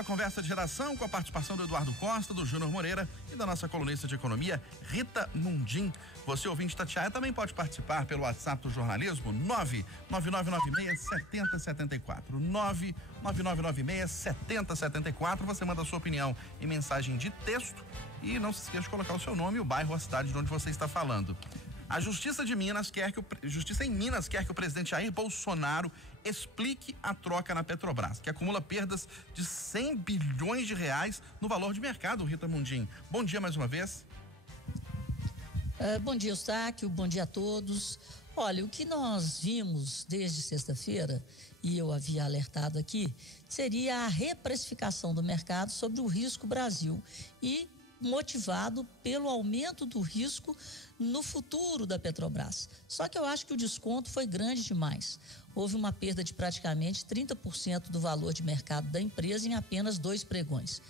A conversa de geração com a participação do Eduardo Costa, do Júnior Moreira e da nossa colunista de economia, Rita Mundim. Você, ouvinte Tatiaia, também pode participar pelo WhatsApp do jornalismo 99996-7074. 99996-7074. Você manda a sua opinião em mensagem de texto e não se esqueça de colocar o seu nome e o bairro ou a cidade de onde você está falando. A Justiça em Minas quer que o presidente Jair Bolsonaro explique a troca na Petrobras, que acumula perdas de 100 bilhões de reais no valor de mercado, Rita Mundim. Bom dia mais uma vez. Bom dia, Eustáquio, bom dia a todos. Olha, o que nós vimos desde sexta-feira, e eu havia alertado aqui, seria a reprecificação do mercado sobre o risco Brasil e motivado pelo aumento do risco no futuro da Petrobras. Só que eu acho que o desconto foi grande demais. Houve uma perda de praticamente 30% do valor de mercado da empresa em apenas 2 pregões.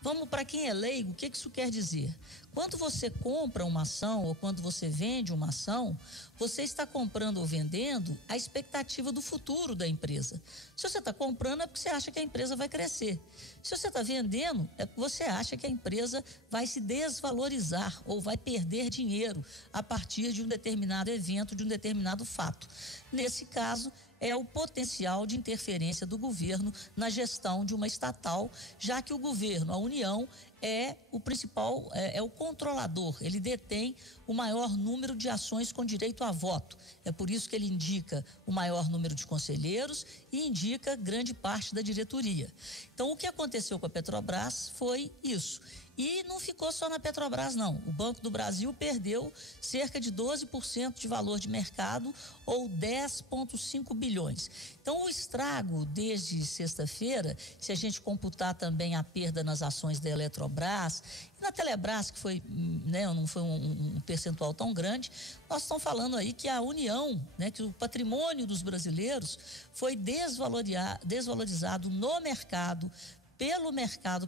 Vamos, para quem é leigo, o que isso quer dizer? Quando você compra uma ação ou quando você vende uma ação, você está comprando ou vendendo a expectativa do futuro da empresa. Se você está comprando é porque você acha que a empresa vai crescer. Se você está vendendo é porque você acha que a empresa vai se desvalorizar ou vai perder dinheiro a partir de um determinado evento, de um determinado fato. Nesse caso, é o potencial de interferência do governo na gestão de uma estatal, já que o governo, a União, é o principal, é o controlador, ele detém o maior número de ações com direito a voto. É por isso que ele indica o maior número de conselheiros e indica grande parte da diretoria. Então, o que aconteceu com a Petrobras foi isso. E não ficou só na Petrobras, não. O Banco do Brasil perdeu cerca de 12% de valor de mercado, ou 10,5 bilhões. Então, o estrago desde sexta-feira, se a gente computar também a perda nas ações da Eletrobras e na Telebrás, que foi, não foi um percentual tão grande, nós estamos falando aí que a União, que o patrimônio dos brasileiros foi desvalorizado no mercado,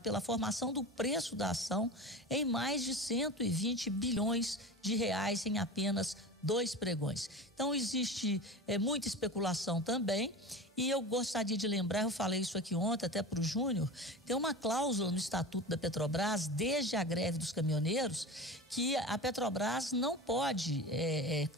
pela formação do preço da ação em mais de 120 bilhões de reais em apenas 2 pregões. Então existe muita especulação também, e eu gostaria de lembrar, eu falei isso aqui ontem até para o Júnior, tem uma cláusula no Estatuto da Petrobras, desde a greve dos caminhoneiros, que a Petrobras não pode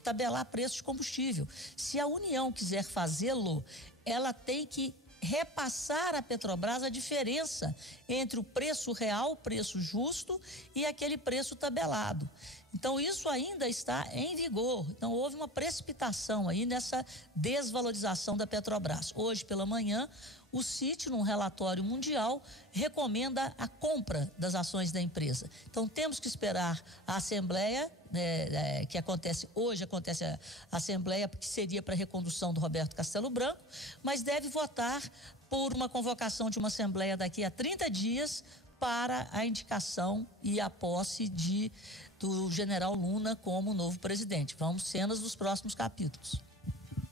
tabelar preço de combustível. Se a União quiser fazê-lo, ela tem que repassar à Petrobras a diferença entre o preço real, o preço justo, e aquele preço tabelado. Então isso ainda está em vigor. Então houve uma precipitação aí nessa desvalorização da Petrobras. Hoje pela manhã, o CIT, num relatório mundial, recomenda a compra das ações da empresa. Então temos que esperar a Assembleia, que acontece hoje, acontece a Assembleia, que seria para a recondução do Roberto Castelo Branco, mas deve votar por uma convocação de uma Assembleia daqui a 30 dias para a indicação e a posse do general Luna como novo presidente. Vamos cenas dos próximos capítulos.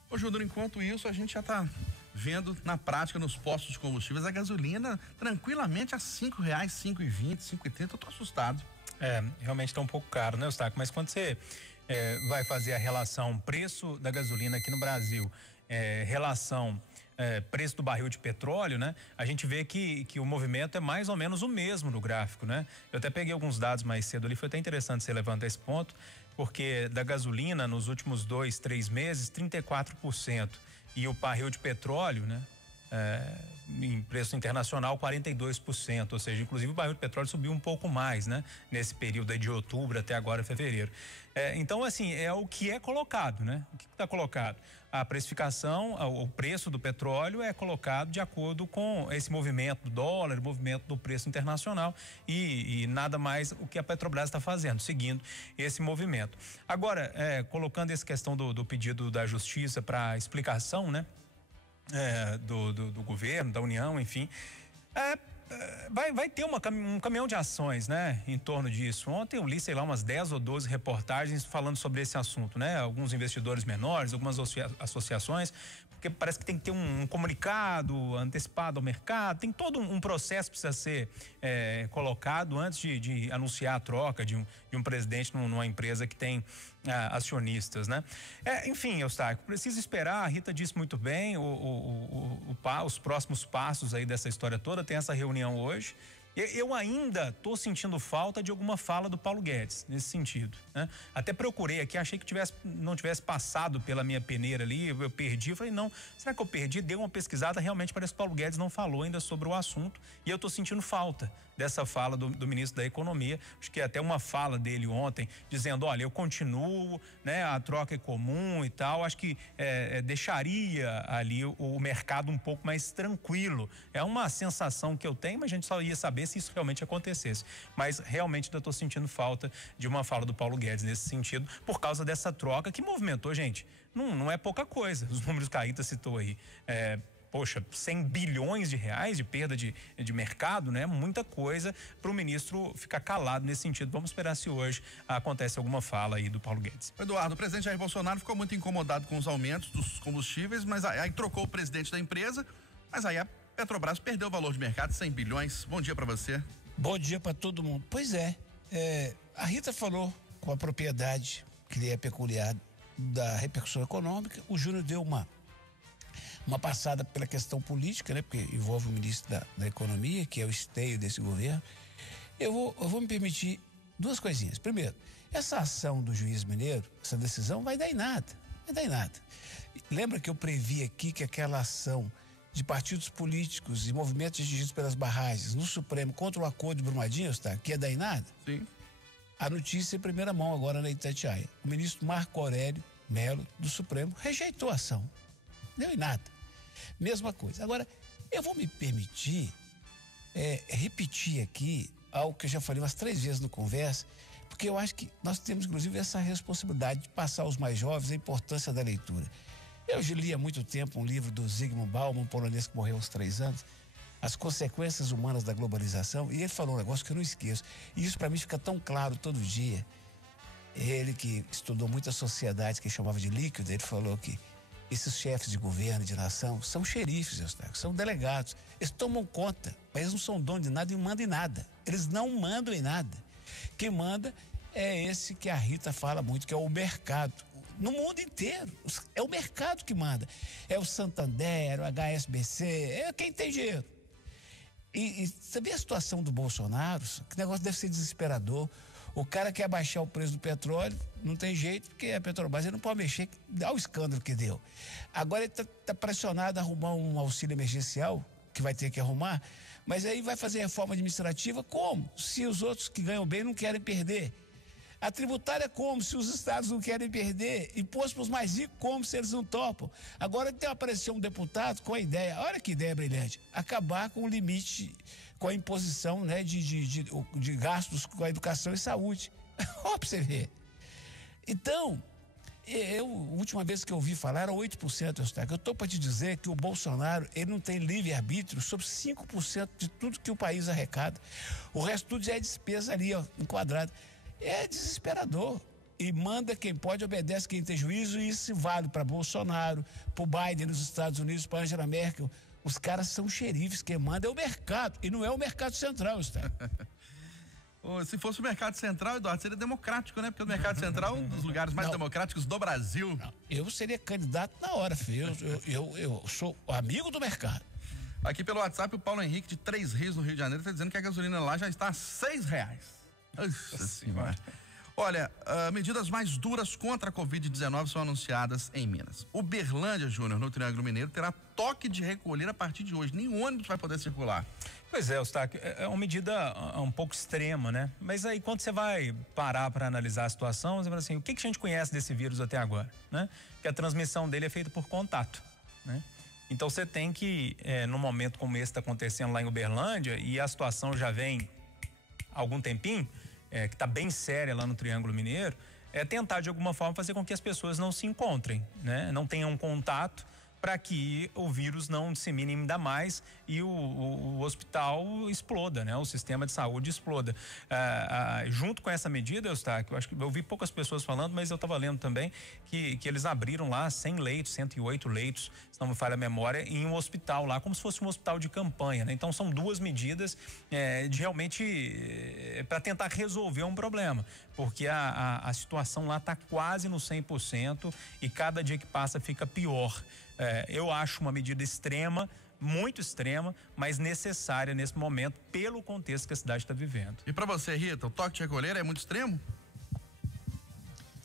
Ô Júnior, enquanto isso a gente já está vendo na prática nos postos de combustíveis a gasolina tranquilamente a R$5, R$5,20, R$5,30, eu tô assustado. Realmente está um pouco caro, né, Eustáquio? Mas quando você vai fazer a relação preço da gasolina aqui no Brasil, relação preço do barril de petróleo, né? A gente vê que o movimento é mais ou menos o mesmo no gráfico, né? Eu até peguei alguns dados mais cedo ali, foi até interessante você levantar esse ponto, porque da gasolina nos últimos 2, 3 meses, 34%, e o barril de petróleo, né? Em preço internacional 42%, ou seja, inclusive o barril de petróleo subiu um pouco mais, né? Nesse período aí de outubro até agora fevereiro. Então assim, é o que é colocado, né? O que está colocado? A precificação, o preço do petróleo é colocado de acordo com esse movimento do dólar, o movimento do preço internacional e nada mais o que a Petrobras está fazendo, seguindo esse movimento. Agora, colocando essa questão do pedido da Justiça para explicação, né? Do governo, da União, enfim, vai ter um caminhão de ações, né, em torno disso. Ontem eu li, sei lá, umas 10 ou 12 reportagens falando sobre esse assunto, né, alguns investidores menores, algumas associações, porque parece que tem que ter um comunicado antecipado ao mercado, tem todo um processo que precisa ser colocado antes de anunciar a troca de um presidente numa empresa que tem acionistas, né? Enfim, Eustáquio, precisa esperar, a Rita disse muito bem, os próximos passos aí dessa história toda. Tem essa reunião reunião hoje. Eu ainda estou sentindo falta de alguma fala do Paulo Guedes nesse sentido, né? Até procurei aqui, achei que não tivesse passado pela minha peneira ali, eu perdi, falei, não, será que eu perdi? Dei uma pesquisada, realmente parece que o Paulo Guedes não falou ainda sobre o assunto e eu estou sentindo falta dessa fala do ministro da Economia. Acho que até uma fala dele ontem, dizendo, olha, eu continuo, né, a troca é comum e tal, acho que deixaria ali o mercado um pouco mais tranquilo. É uma sensação que eu tenho, mas a gente só ia saber se isso realmente acontecesse. Mas realmente eu estou sentindo falta de uma fala do Paulo Guedes nesse sentido, por causa dessa troca que movimentou, gente, não é pouca coisa. Os números que a Rita citou aí, poxa, 100 bilhões de reais de perda de mercado, né? Muita coisa para o ministro ficar calado nesse sentido. Vamos esperar se hoje acontece alguma fala aí do Paulo Guedes. Eduardo, o presidente Jair Bolsonaro ficou muito incomodado com os aumentos dos combustíveis, mas aí trocou o presidente da empresa, mas aí a Petrobras perdeu o valor de mercado, 100 bilhões. Bom dia para você. Bom dia para todo mundo. Pois a Rita falou com a propriedade que é peculiar da repercussão econômica. O Júnior deu uma passada pela questão política, né? Porque envolve o ministro da Economia, que é o esteio desse governo. Eu vou me permitir duas coisinhas. Primeiro, essa ação do juiz mineiro, essa decisão vai dar em nada. Vai dar em nada. Lembra que eu previ aqui que aquela ação de partidos políticos e movimentos dirigidos pelas barragens no Supremo contra o acordo de Brumadinho, que ia dar em nada? Sim. A notícia em primeira mão agora na Itatiaia. O ministro Marco Aurélio Melo, do Supremo, rejeitou a ação. Deu em nada. Mesma coisa. Agora, eu vou me permitir repetir aqui algo que eu já falei umas 3 vezes no Conversa, porque eu acho que nós temos, inclusive, essa responsabilidade de passar aos mais jovens a importância da leitura. Eu já li há muito tempo um livro do Zygmunt Bauman, um polonês que morreu aos 3 anos, As Consequências Humanas da Globalização, e ele falou um negócio que eu não esqueço, e isso para mim fica tão claro todo dia. Ele que estudou muitas sociedades que ele chamava de líquido, ele falou que esses chefes de governo, de nação, são xerifes, são delegados. Eles tomam conta, mas eles não são donos de nada e não mandam em nada. Eles não mandam em nada. Quem manda é esse que a Rita fala muito, que é o mercado. No mundo inteiro, é o mercado que manda. É o Santander, o HSBC, é quem tem dinheiro. E você vê a situação do Bolsonaro, que negócio deve ser desesperador. O cara quer baixar o preço do petróleo, não tem jeito, porque a Petrobras ele não pode mexer, dá o escândalo que deu. Agora ele está pressionado a arrumar um auxílio emergencial, que vai ter que arrumar, mas aí vai fazer reforma administrativa como? Se os outros que ganham bem não querem perder. A tributária como? Se os estados não querem perder. Imposto para os mais ricos como? Se eles não topam. Agora tem apareceu um deputado com a ideia, olha que ideia brilhante, acabar com o limite, com a imposição, né, de gastos com a educação e saúde. Ó, para você ver. Então, a última vez que eu ouvi falar era 8%, Eustáquio. Eu estou para te dizer que o Bolsonaro, ele não tem livre-arbítrio sobre 5% de tudo que o país arrecada. O resto tudo já é despesa ali, ó, enquadrado. É desesperador. E manda quem pode, obedece quem tem juízo, e isso vale para Bolsonaro, para o Biden nos Estados Unidos, para Angela Merkel. Os caras são xerifes, quem manda é o mercado, e não é o mercado central, está. Se fosse o mercado central, Eduardo, seria democrático, né? Porque o mercado central é um dos lugares mais democráticos do Brasil. Não, eu seria candidato na hora, filho. Eu sou amigo do mercado. Aqui pelo WhatsApp, o Paulo Henrique, de 3 Rios, no Rio de Janeiro, está dizendo que a gasolina lá já está a R$6. Nossa senhora. Olha, medidas mais duras contra a Covid-19 são anunciadas em Minas. Uberlândia, Júnior, no Triângulo Mineiro, terá toque de recolher a partir de hoje. Nenhum ônibus vai poder circular. Pois é, Eustáquio, é uma medida um pouco extrema, né? Mas aí quando você vai parar para analisar a situação, você fala assim, o que a gente conhece desse vírus até agora, né? Que a transmissão dele é feita por contato, né? Então você tem que, num momento como esse está acontecendo lá em Uberlândia, e a situação já vem há algum tempinho, que está bem séria lá no Triângulo Mineiro, é tentar de alguma forma fazer com que as pessoas não se encontrem, né? Não tenham contato, para que o vírus não dissemine ainda mais e o hospital exploda, né? O sistema de saúde exploda. Junto com essa medida, Eustáquio, eu acho que eu vi poucas pessoas falando, mas eu estava lendo também que eles abriram lá 100 leitos, 108 leitos, se não me falha a memória, em um hospital lá, como se fosse um hospital de campanha, né? Então são 2 medidas de realmente para tentar resolver um problema, porque a situação lá está quase no 100% e cada dia que passa fica pior. Eu acho uma medida extrema, muito extrema, mas necessária nesse momento, pelo contexto que a cidade está vivendo. E para você, Rita, o toque de recolher é muito extremo?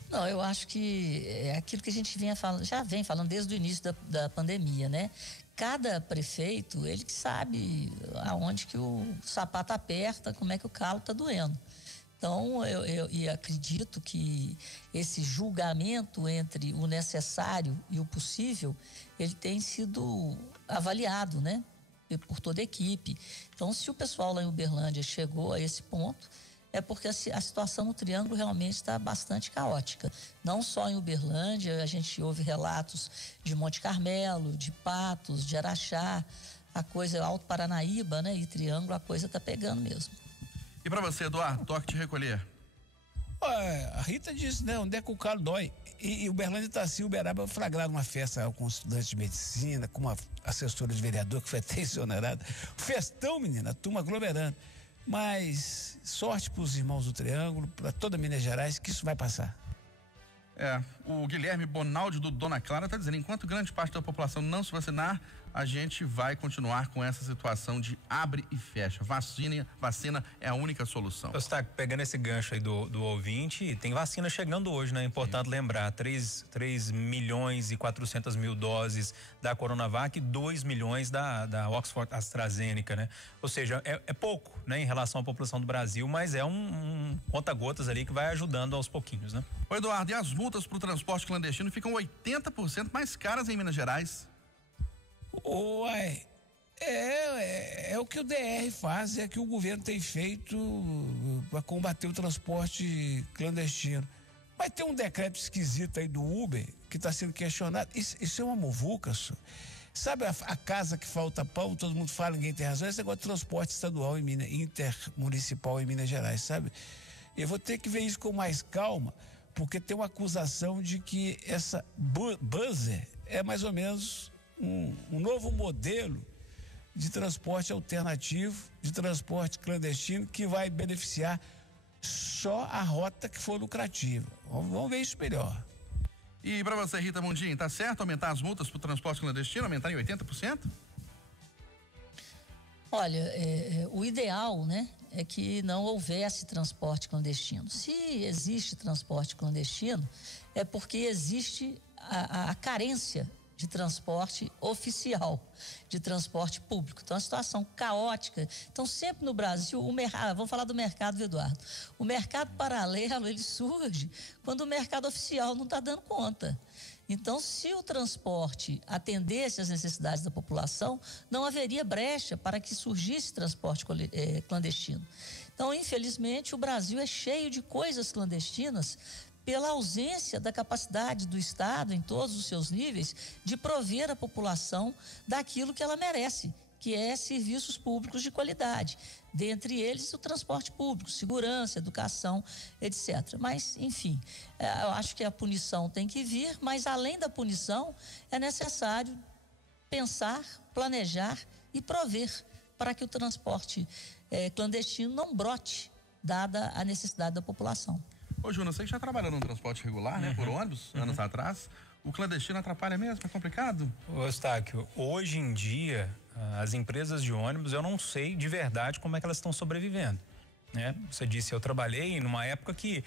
Não, eu acho que é aquilo que a gente já vem falando desde o início da pandemia, né? Cada prefeito, ele que sabe aonde que o sapato aperta, como é que o calo está doendo. Então, eu acredito que esse julgamento entre o necessário e o possível, ele tem sido avaliado, né? Por toda a equipe. Então, se o pessoal lá em Uberlândia chegou a esse ponto, é porque a situação no Triângulo realmente está bastante caótica. Não só em Uberlândia, a gente ouve relatos de Monte Carmelo, de Patos, de Araxá, a coisa Alto Paranaíba, né? E Triângulo, a coisa está pegando mesmo. E para você, Eduardo, toque de recolher? A Rita disse, né, onde é que o calo dói? E Uberlândia está assim, Uberaba flagrado uma festa com estudantes de medicina, com uma assessora de vereador que foi até exonerada. Festão, menina, a turma aglomerando. Mas sorte para os irmãos do Triângulo, para toda Minas Gerais, que isso vai passar. O Guilherme Bonaldi do Dona Clara está dizendo, enquanto grande parte da população não se vacinar, a gente vai continuar com essa situação de abre e fecha. Vacina é a única solução. Você está pegando esse gancho aí do ouvinte, tem vacina chegando hoje, né? É importante lembrar, 3 milhões e 400 mil doses da Coronavac e 2 milhões da Oxford AstraZeneca, né? Ou seja, é pouco, né? Em relação à população do Brasil, mas é um conta-gotas ali que vai ajudando aos pouquinhos, né? Ô Eduardo, e as multas para o transporte clandestino ficam 80% mais caras em Minas Gerais? Uai, é o que o DR faz, é que o governo tem feito para combater o transporte clandestino. Mas tem um decreto esquisito aí do Uber que está sendo questionado. Isso é uma muvuca, só. Sabe a casa que falta pão, todo mundo fala, ninguém tem razão. Esse negócio de transporte estadual intermunicipal em Minas Gerais, sabe? Eu vou ter que ver isso com mais calma, porque tem uma acusação de que essa buzzer é mais ou menos um novo modelo de transporte alternativo, de transporte clandestino, que vai beneficiar só a rota que for lucrativa. Vamos ver isso melhor. E para você, Rita Mundim, tá certo aumentar as multas para o transporte clandestino, aumentar em 80%? Olha, o ideal, né, é que não houvesse transporte clandestino. Se existe transporte clandestino, é porque existe a carência de transporte oficial, de transporte público. Então, a situação caótica. Então, sempre no Brasil, vamos falar do mercado, Eduardo. O mercado paralelo, ele surge quando o mercado oficial não está dando conta. Então, se o transporte atendesse às necessidades da população, não haveria brecha para que surgisse transporte clandestino. Então, infelizmente, o Brasil é cheio de coisas clandestinas pela ausência da capacidade do Estado, em todos os seus níveis, de prover a população daquilo que ela merece, que é serviços públicos de qualidade. Dentre eles, o transporte público, segurança, educação, etc. Mas, enfim, eu acho que a punição tem que vir, mas além da punição, é necessário pensar, planejar e prover para que o transporte clandestino não brote, dada a necessidade da população. Ô, Júnior, você que já trabalhou no transporte regular, né, por ônibus, anos atrás, o clandestino atrapalha mesmo? É complicado? Ô, Eustáquio, hoje em dia, as empresas de ônibus, eu não sei de verdade como é que elas estão sobrevivendo, né? Você disse, eu trabalhei numa época que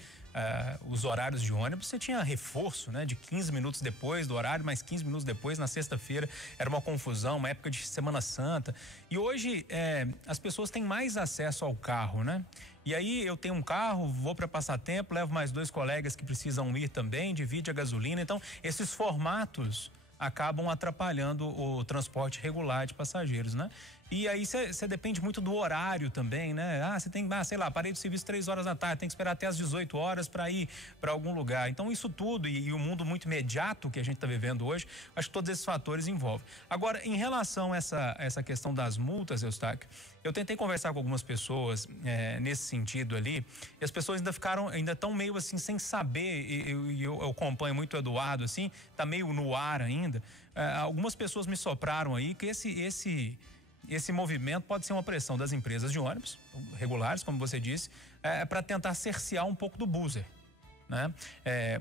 os horários de ônibus, você tinha reforço, né? De 15 minutos depois do horário, mais 15 minutos depois, na sexta-feira, era uma confusão, uma época de Semana Santa. E hoje, as pessoas têm mais acesso ao carro, né? E aí eu tenho um carro, vou para passatempo, levo mais 2 colegas que precisam ir também, divide a gasolina. Então, esses formatos acabam atrapalhando o transporte regular de passageiros, né? E aí você depende muito do horário também, né? Você tem, sei lá, parei do serviço 3 horas da tarde, tem que esperar até as 18 horas para ir para algum lugar. Então, isso tudo e o mundo muito imediato que a gente está vivendo hoje, acho que todos esses fatores envolvem. Agora, em relação a essa questão das multas, Eustáquio, eu tentei conversar com algumas pessoas nesse sentido ali, e as pessoas ainda estão meio assim, sem saber, e eu acompanho muito o Eduardo, assim, tá meio no ar ainda. Algumas pessoas me sopraram aí que esse movimento pode ser uma pressão das empresas de ônibus regulares, como você disse, para tentar cercear um pouco do buzzer, né?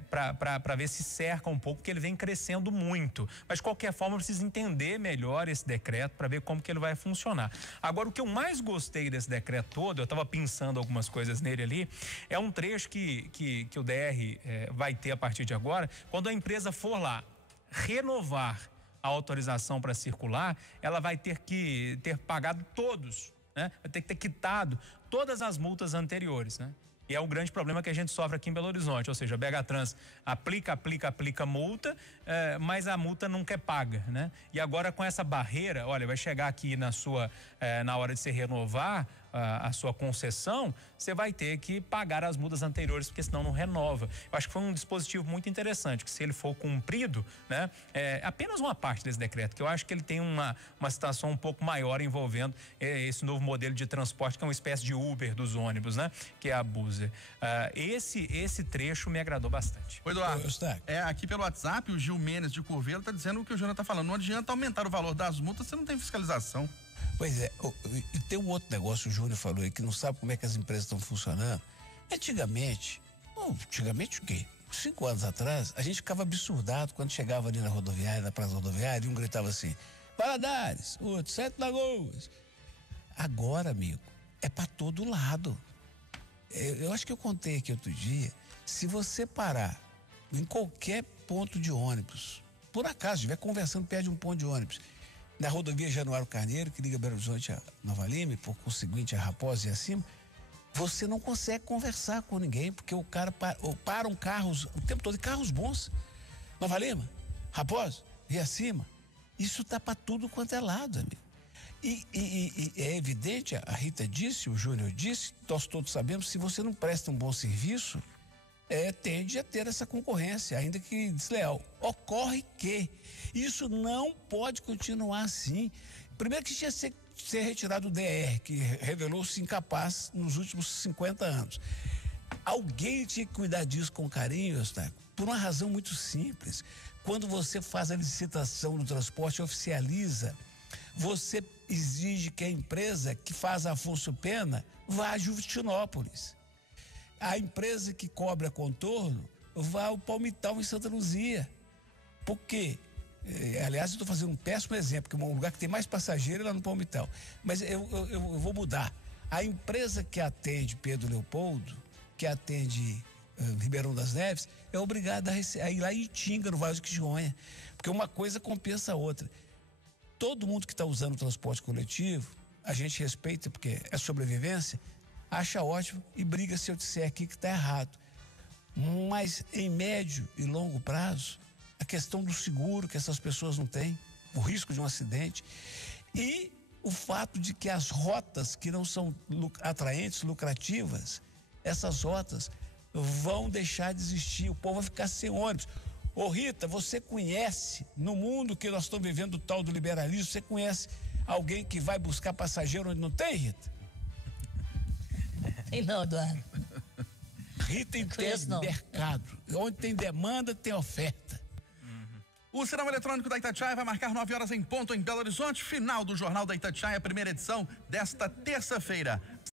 Para ver se cerca um pouco, porque ele vem crescendo muito. Mas de qualquer forma, precisa entender melhor esse decreto para ver como que ele vai funcionar. Agora, o que eu mais gostei desse decreto todo, eu estava pensando algumas coisas nele ali, é um trecho que o DR vai ter a partir de agora, quando a empresa for lá renovar a autorização para circular, ela vai ter que ter pagado todos, né? Vai ter que ter quitado todas as multas anteriores, né? E é o grande problema que a gente sofre aqui em Belo Horizonte, ou seja, a BH Trans aplica multa, mas a multa nunca é paga, né? E agora com essa barreira, olha, vai chegar aqui na hora de se renovar a sua concessão, você vai ter que pagar as multas anteriores, porque senão não renova. Eu acho que foi um dispositivo muito interessante, que se ele for cumprido, né, apenas uma parte desse decreto, que eu acho que ele tem uma situação um pouco maior envolvendo esse novo modelo de transporte, que é uma espécie de Uber dos ônibus, né, que é a Buser. Esse trecho me agradou bastante. Oi, Eduardo. Aqui pelo WhatsApp, o Gil Menes de Curvelo está dizendo o que o Júnior está falando. Não adianta aumentar o valor das multas, você não tem fiscalização. Pois é, e tem um outro negócio, o Júnior falou aí, que não sabe como é que as empresas estão funcionando. Antigamente o quê? 5 anos atrás, a gente ficava absurdado quando chegava ali na rodoviária, na praça rodoviária, e um gritava assim, Valadares, outro, 7 Lagoas. Agora, amigo, é para todo lado. Eu acho que eu contei aqui outro dia, se você parar em qualquer ponto de ônibus, por acaso, estiver conversando perto de um ponto de ônibus, na rodovia Januário Carneiro, que liga Belo Horizonte a Nova Lima, por conseguinte a Raposa e acima, você não consegue conversar com ninguém, porque o cara param carros o tempo todo, e carros bons. Nova Lima, Raposa e acima. Isso tá para tudo quanto é lado, amigo. E é evidente, a Rita disse, o Júnior disse, nós todos sabemos, se você não presta um bom serviço, tende a ter essa concorrência, ainda que desleal. Ocorre que isso não pode continuar assim. Primeiro que tinha que ser retirado o DR, que revelou-se incapaz nos últimos 50 anos. Alguém tinha que cuidar disso com carinho, Eustáquio, por uma razão muito simples. Quando você faz a licitação do transporte, oficializa, você exige que a empresa que faz a Afonso Pena vá a Justinópolis. A empresa que cobra contorno vai ao Palmital, em Santa Luzia. Por quê? Aliás, eu estou fazendo um péssimo exemplo, porque é um lugar que tem mais passageiro é lá no Palmital. Mas eu vou mudar. A empresa que atende Pedro Leopoldo, que atende Ribeirão das Neves, é obrigada a ir lá em Itinga, no Vale do Quijonha. Porque uma coisa compensa a outra. Todo mundo que está usando o transporte coletivo, a gente respeita, porque é sobrevivência, acha ótimo e briga se eu disser aqui que está errado. Mas em médio e longo prazo, a questão do seguro que essas pessoas não têm, o risco de um acidente e o fato de que as rotas que não são atraentes, lucrativas, essas rotas vão deixar de existir, o povo vai ficar sem ônibus. Ô Rita, você conhece, no mundo que nós estamos vivendo o tal do liberalismo, você conhece alguém que vai buscar passageiro onde não tem, Rita? Tem não, Eduardo. Rita entende mercado. Onde tem demanda, tem oferta. O Sinal Eletrônico da Itatiaia vai marcar 9 horas em ponto em Belo Horizonte. Final do Jornal da Itatiaia, primeira edição desta terça-feira.